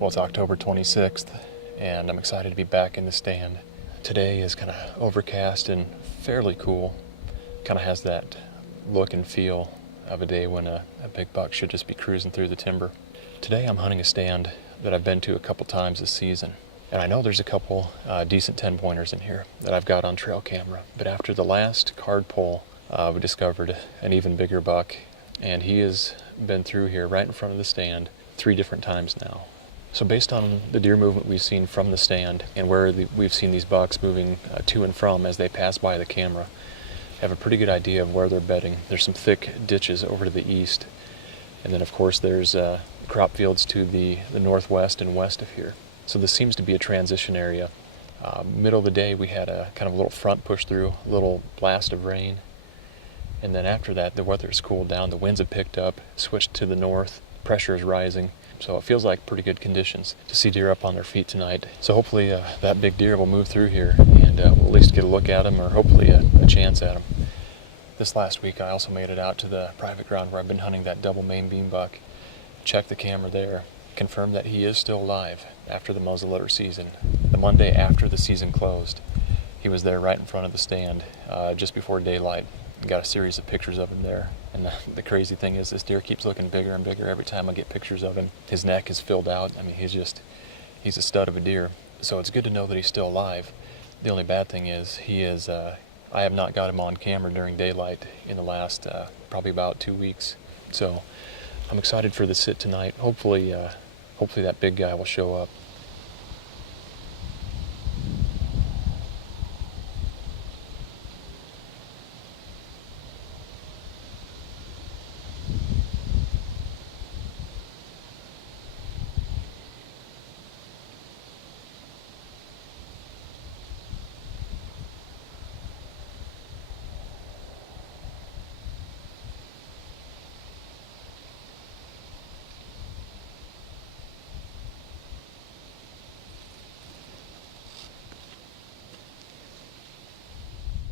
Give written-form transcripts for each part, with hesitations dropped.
Well, it's October 26th, and I'm excited to be back in the stand. Today is kind of overcast and fairly cool. Kind of has that look and feel of a day when a big buck should just be cruising through the timber. Today I'm hunting a stand that I've been to a couple times this season. And I know there's a couple decent 10-pointers in here that I've got on trail camera. But after the last card pull, we discovered an even bigger buck. And he has been through here right in front of the stand 3 different times now. So based on the deer movement we've seen from the stand and where we've seen these bucks moving to and from as they pass by the camera, I have a pretty good idea of where they're bedding. There's some thick ditches over to the east. And then of course there's crop fields to the northwest and west of here. So this seems to be a transition area. Middle of the day we had a kind of a little front push through, a little blast of rain. And then after that the weather's cooled down, the winds have picked up, switched to the north, pressure is rising. So it feels like pretty good conditions to see deer up on their feet tonight. So hopefully that big deer will move through here and we'll at least get a look at him, or hopefully a chance at him. This last week I also made it out to the private ground where I've been hunting that double main beam buck. Checked the camera there, confirmed that he is still alive after the muzzleloader season. The Monday after the season closed, he was there right in front of the stand just before daylight. Got a series of pictures of him there. And the crazy thing is this deer keeps looking bigger and bigger every time I get pictures of him. His neck is filled out. I mean, he's a stud of a deer. So it's good to know that he's still alive. The only bad thing is I have not got him on camera during daylight in the last probably about 2 weeks. So I'm excited for the sit tonight. Hopefully that big guy will show up.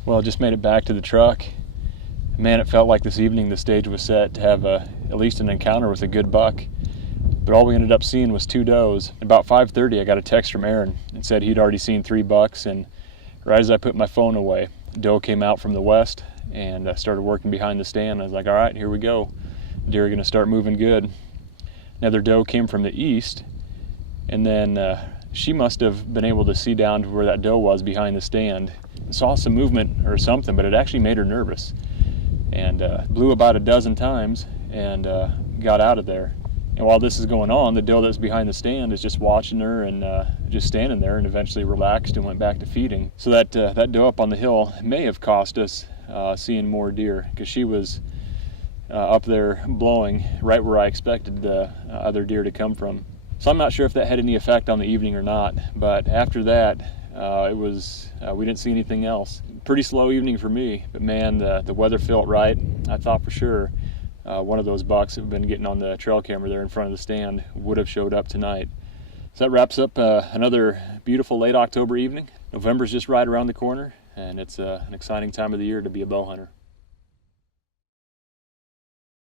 Well, just made it back to the truck. Man, it felt like this evening the stage was set to have at least an encounter with a good buck. But all we ended up seeing was 2 does. About 5:30, I got a text from Aaron and said he'd already seen 3 bucks. And right as I put my phone away, a doe came out from the west and started working behind the stand. I was like, all right, here we go. Deer are gonna start moving good. Another doe came from the east, and then she must have been able to see down to where that doe was behind the stand. Saw some movement or something, but it actually made her nervous, and blew about a dozen times and got out of there. And while this is going on, the doe that's behind the stand is just watching her and just standing there, and eventually relaxed and went back to feeding. So that doe up on the hill may have cost us seeing more deer, because she was up there blowing right where I expected the other deer to come from. So I'm not sure if that had any effect on the evening or not, but after that we didn't see anything else. Pretty slow evening for me, but man, the weather felt right. I thought for sure one of those bucks that have been getting on the trail camera there in front of the stand would have showed up tonight. So that wraps up another beautiful late October evening. November's just right around the corner, and it's an exciting time of the year to be a bow hunter.